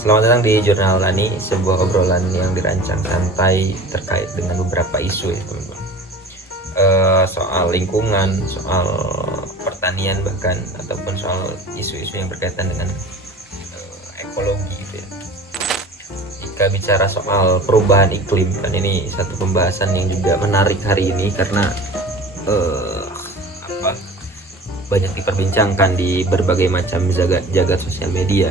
Selamat datang di Jurnal Tani, sebuah obrolan yang dirancang santai terkait dengan beberapa isu ya teman-teman. Soal lingkungan, soal pertanian bahkan, ataupun soal isu-isu yang berkaitan dengan ekologi gitu ya. Jika bicara soal perubahan iklim, kan ini satu pembahasan yang juga menarik hari ini karena banyak diperbincangkan di berbagai macam jagat sosial media.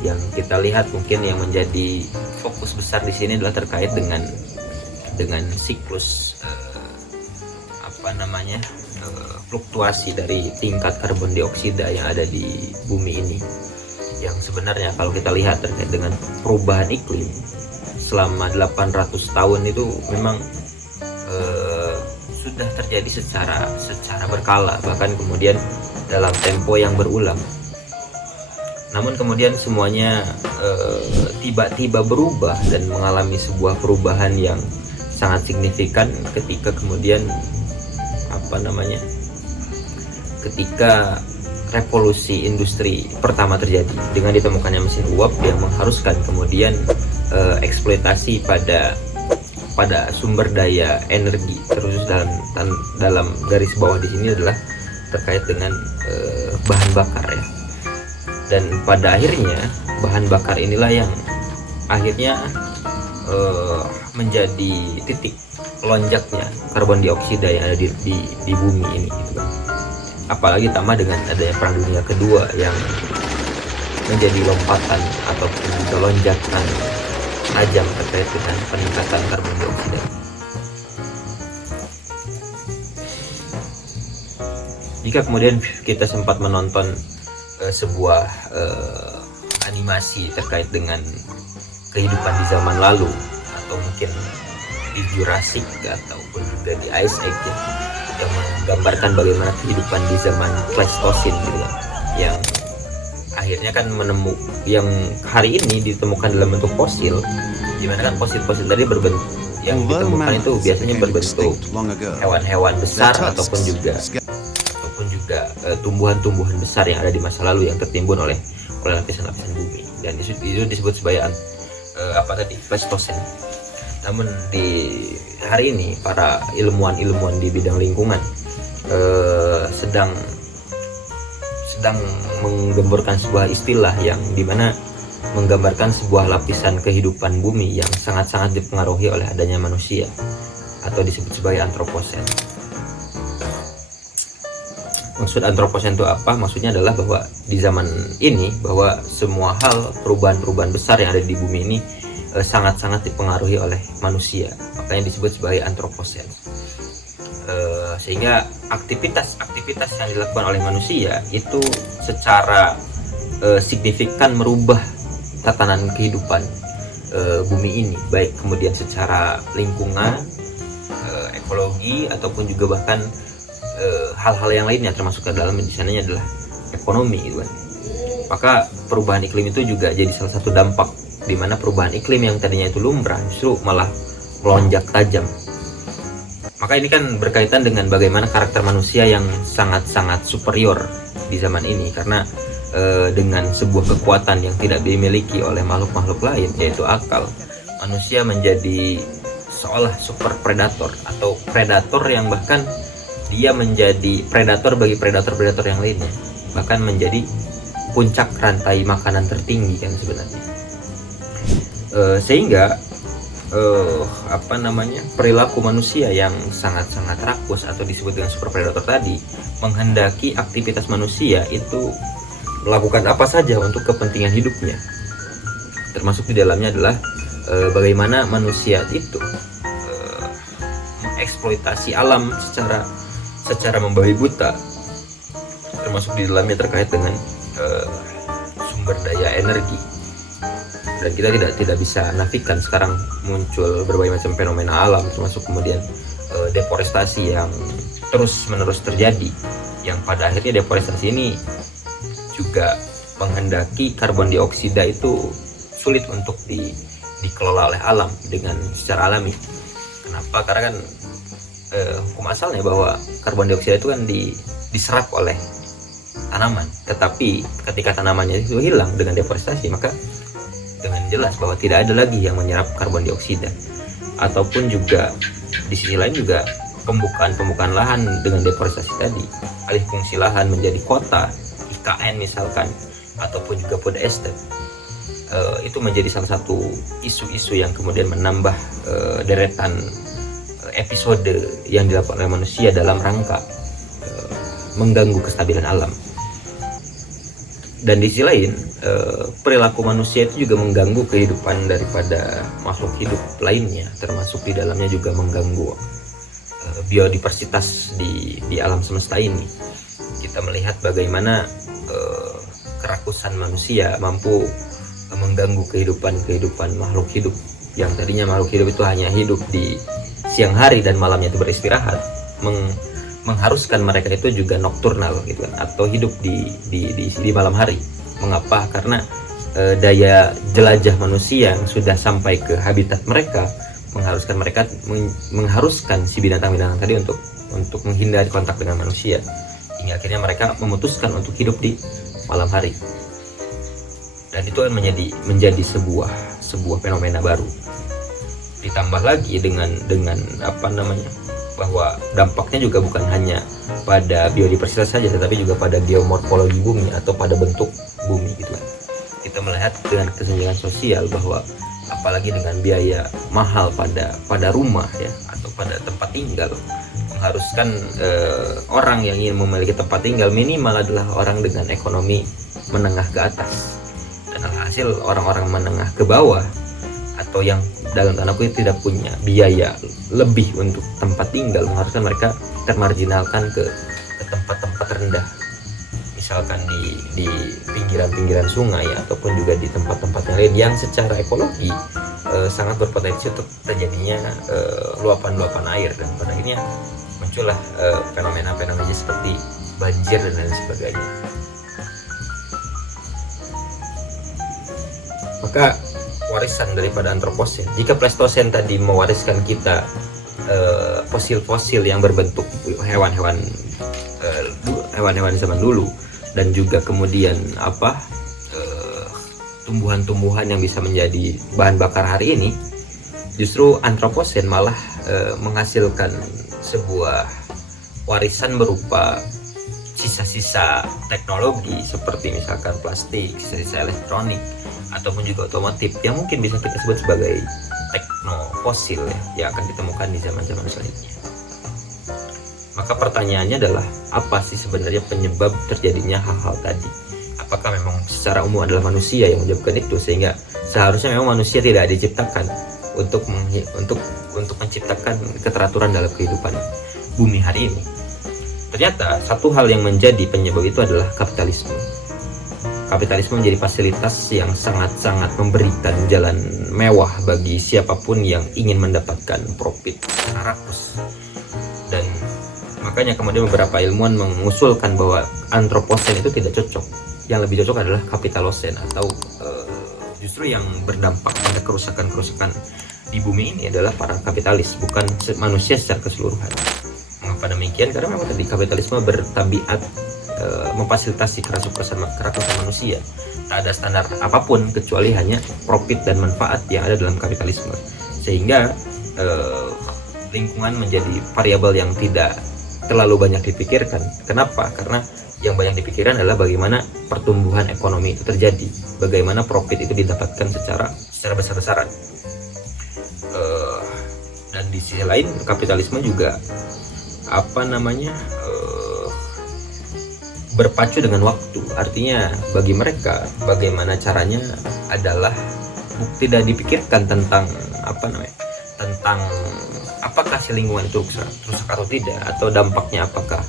Yang kita lihat mungkin yang menjadi fokus besar di sini adalah terkait dengan siklus fluktuasi dari tingkat karbon dioksida yang ada di bumi ini, yang sebenarnya kalau kita lihat terkait dengan perubahan iklim selama 800 tahun itu memang sudah terjadi secara berkala, bahkan kemudian dalam tempo yang berulang. Namun kemudian semuanya tiba-tiba berubah dan mengalami sebuah perubahan yang sangat signifikan ketika kemudian ketika revolusi industri pertama terjadi dengan ditemukannya mesin uap yang mengharuskan kemudian eksploitasi pada sumber daya energi, terus dalam garis bawah di sini adalah terkait dengan bahan bakar ya. Dan pada akhirnya bahan bakar inilah yang akhirnya menjadi titik lonjaknya karbon dioksida yang ada di bumi ini gitu kan. Apalagi tambah dengan adanya perang dunia kedua yang menjadi lompatan ataupun juga lonjakan tajam terkait dengan peningkatan karbon dioksida. Jika kemudian kita sempat menonton sebuah animasi terkait dengan kehidupan di zaman lalu, atau mungkin di Jurassic ataupun juga di Ice Age ya, yang menggambarkan bagaimana kehidupan di zaman Pleistosen gitu ya, yang akhirnya kan yang hari ini ditemukan dalam bentuk fosil, dimana kan fosil-fosil tadi berbentuk yang ditemukan itu biasanya berbentuk hewan-hewan besar ataupun juga tumbuhan-tumbuhan besar yang ada di masa lalu yang tertimbun oleh lapisan-lapisan bumi, dan itu disebut sebagai Pleistosen. Namun di hari ini para ilmuwan di bidang lingkungan sedang menggemborkan sebuah istilah yang dimana menggambarkan sebuah lapisan kehidupan bumi yang sangat-sangat dipengaruhi oleh adanya manusia, atau disebut sebagai antroposen. Maksud antroposen itu apa? Maksudnya adalah bahwa di zaman ini, bahwa semua hal, perubahan-perubahan besar yang ada di bumi ini sangat-sangat dipengaruhi oleh manusia, makanya disebut sebagai antroposen. Sehingga aktivitas yang dilakukan oleh manusia itu secara signifikan merubah tatanan kehidupan bumi ini, baik kemudian secara lingkungan, ekologi, ataupun juga bahkan hal-hal yang lainnya, termasuk ke dalam di sananya adalah ekonomi gitu kan. Maka perubahan iklim itu juga jadi salah satu dampak, di mana perubahan iklim yang tadinya itu lumrah justru malah melonjak tajam. Maka ini kan berkaitan dengan bagaimana karakter manusia yang sangat-sangat superior di zaman ini, karena dengan sebuah kekuatan yang tidak dimiliki oleh makhluk-makhluk lain, yaitu akal, manusia menjadi seolah super predator, atau predator yang bahkan dia menjadi predator bagi predator-predator yang lainnya, bahkan menjadi puncak rantai makanan tertinggi kan sebenarnya. Sehingga perilaku manusia yang sangat-sangat rakus atau disebut dengan super predator tadi menghendaki aktivitas manusia itu melakukan apa saja untuk kepentingan hidupnya, termasuk di dalamnya adalah bagaimana manusia itu mengeksploitasi alam secara membabi buta, termasuk di dalamnya terkait dengan sumber daya energi. Dan kita tidak bisa nafikan sekarang muncul berbagai macam fenomena alam, termasuk kemudian deforestasi yang terus-menerus terjadi, yang pada akhirnya deforestasi ini juga menghendaki karbon dioksida itu sulit untuk dikelola oleh alam dengan secara alami. Kenapa? Karena kan hukum asalnya bahwa karbon dioksida itu kan diserap oleh tanaman, tetapi ketika tanamannya itu hilang dengan deforestasi, maka dengan jelas bahwa tidak ada lagi yang menyerap karbon dioksida. Ataupun juga di sisi lain juga pembukaan lahan dengan deforestasi tadi, alih fungsi lahan menjadi kota, IKN misalkan, ataupun juga food estate, itu menjadi salah satu isu-isu yang kemudian menambah deretan episode yang dilakukan oleh manusia dalam rangka mengganggu kestabilan alam. Dan di sisi lain, perilaku manusia itu juga mengganggu kehidupan daripada makhluk hidup lainnya, termasuk di dalamnya juga mengganggu biodiversitas di alam semesta ini. Kita melihat bagaimana kerakusan manusia mampu mengganggu kehidupan makhluk hidup, yang tadinya makhluk hidup itu hanya hidup di siang hari dan malamnya itu beristirahat, mengharuskan mereka itu juga nokturnal gitu kan, atau hidup di malam hari. Mengapa? Karena daya jelajah manusia yang sudah sampai ke habitat mereka mengharuskan si binatang-binatang tadi untuk menghindari kontak dengan manusia, hingga akhirnya mereka memutuskan untuk hidup di malam hari. Dan itu menjadi sebuah fenomena baru. Ditambah lagi dengan bahwa dampaknya juga bukan hanya pada biodiversitas saja, tetapi juga pada geomorfologi bumi atau pada bentuk bumi gitu kan. Kita melihat dengan kesenjangan sosial bahwa apalagi dengan biaya mahal pada rumah ya, atau pada tempat tinggal, mengharuskan orang yang ingin memiliki tempat tinggal minimal adalah orang dengan ekonomi menengah ke atas. Dan alhasil orang-orang menengah ke bawah atau yang dalam tanda kutip tidak punya biaya lebih untuk tempat tinggal, mengharuskan mereka termarginalkan ke tempat-tempat rendah, misalkan di pinggiran-pinggiran sungai ataupun juga di tempat-tempat yang lain yang secara ekologi sangat berpotensi untuk terjadinya luapan-luapan air, dan pada akhirnya muncullah fenomena-fenomena seperti banjir dan lain sebagainya. Maka warisan daripada antroposen, jika Pleistosen tadi mewariskan kita fosil-fosil yang berbentuk hewan-hewan zaman dulu, dan juga kemudian tumbuhan-tumbuhan yang bisa menjadi bahan bakar hari ini, justru antroposen malah menghasilkan sebuah warisan berupa sisa-sisa teknologi seperti misalkan plastik, sisa-sisa elektronik, ataupun juga otomotif yang mungkin bisa kita sebut sebagai teknofosil ya, yang akan ditemukan di zaman-zaman selanjutnya. Maka pertanyaannya adalah, apa sih sebenarnya penyebab terjadinya hal-hal tadi? Apakah memang secara umum adalah manusia yang menyebabkan itu, sehingga seharusnya memang manusia tidak diciptakan untuk menciptakan keteraturan dalam kehidupan bumi hari ini? Ternyata satu hal yang menjadi penyebab itu adalah kapitalisme. Kapitalisme menjadi fasilitas yang sangat-sangat memberikan jalan mewah bagi siapapun yang ingin mendapatkan profit rakus. Dan makanya kemudian beberapa ilmuwan mengusulkan bahwa antroposen itu tidak cocok. Yang lebih cocok adalah kapitalosen, atau justru yang berdampak pada kerusakan-kerusakan di bumi ini adalah para kapitalis, bukan manusia secara keseluruhan. Mengapa demikian? Karena memang tadi kapitalisme bertabiat memfasilitasi kerasukan manusia. Tak ada standar apapun kecuali hanya profit dan manfaat yang ada dalam kapitalisme, sehingga lingkungan menjadi variabel yang tidak terlalu banyak dipikirkan. Kenapa? Karena yang banyak dipikirkan adalah bagaimana pertumbuhan ekonomi itu terjadi, bagaimana profit itu didapatkan secara besar-besaran. Dan di sisi lain kapitalisme juga berpacu dengan waktu. Artinya bagi mereka bagaimana caranya adalah tidak dipikirkan tentang apakah si lingkungan itu rusak atau tidak, atau dampaknya apakah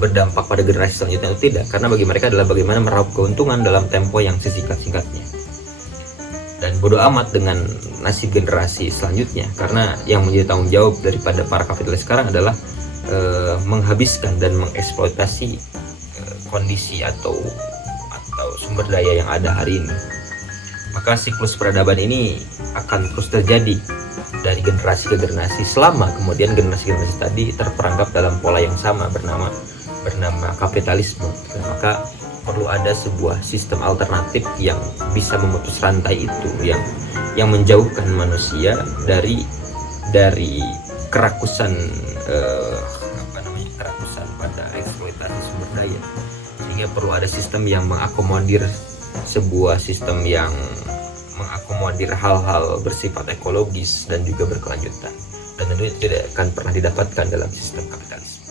berdampak pada generasi selanjutnya atau tidak. Karena bagi mereka adalah bagaimana meraup keuntungan dalam tempo yang sesingkat-singkatnya, dan bodoh amat dengan nasib generasi selanjutnya. Karena yang menjadi tanggung jawab daripada para kapitalis sekarang adalah menghabiskan dan mengeksploitasi kondisi atau sumber daya yang ada hari ini. Maka siklus peradaban ini akan terus terjadi dari generasi ke generasi, selama kemudian generasi-generasi tadi terperangkap dalam pola yang sama bernama kapitalisme. Maka perlu ada sebuah sistem alternatif yang bisa memutus rantai itu, yang menjauhkan manusia dari kerakusan kerakusan pada eksploitasi sumber daya. Sehingga perlu ada sistem yang mengakomodir, sebuah sistem yang mengakomodir hal-hal bersifat ekologis dan juga berkelanjutan, dan tentunya tidak akan pernah didapatkan dalam sistem kapitalis.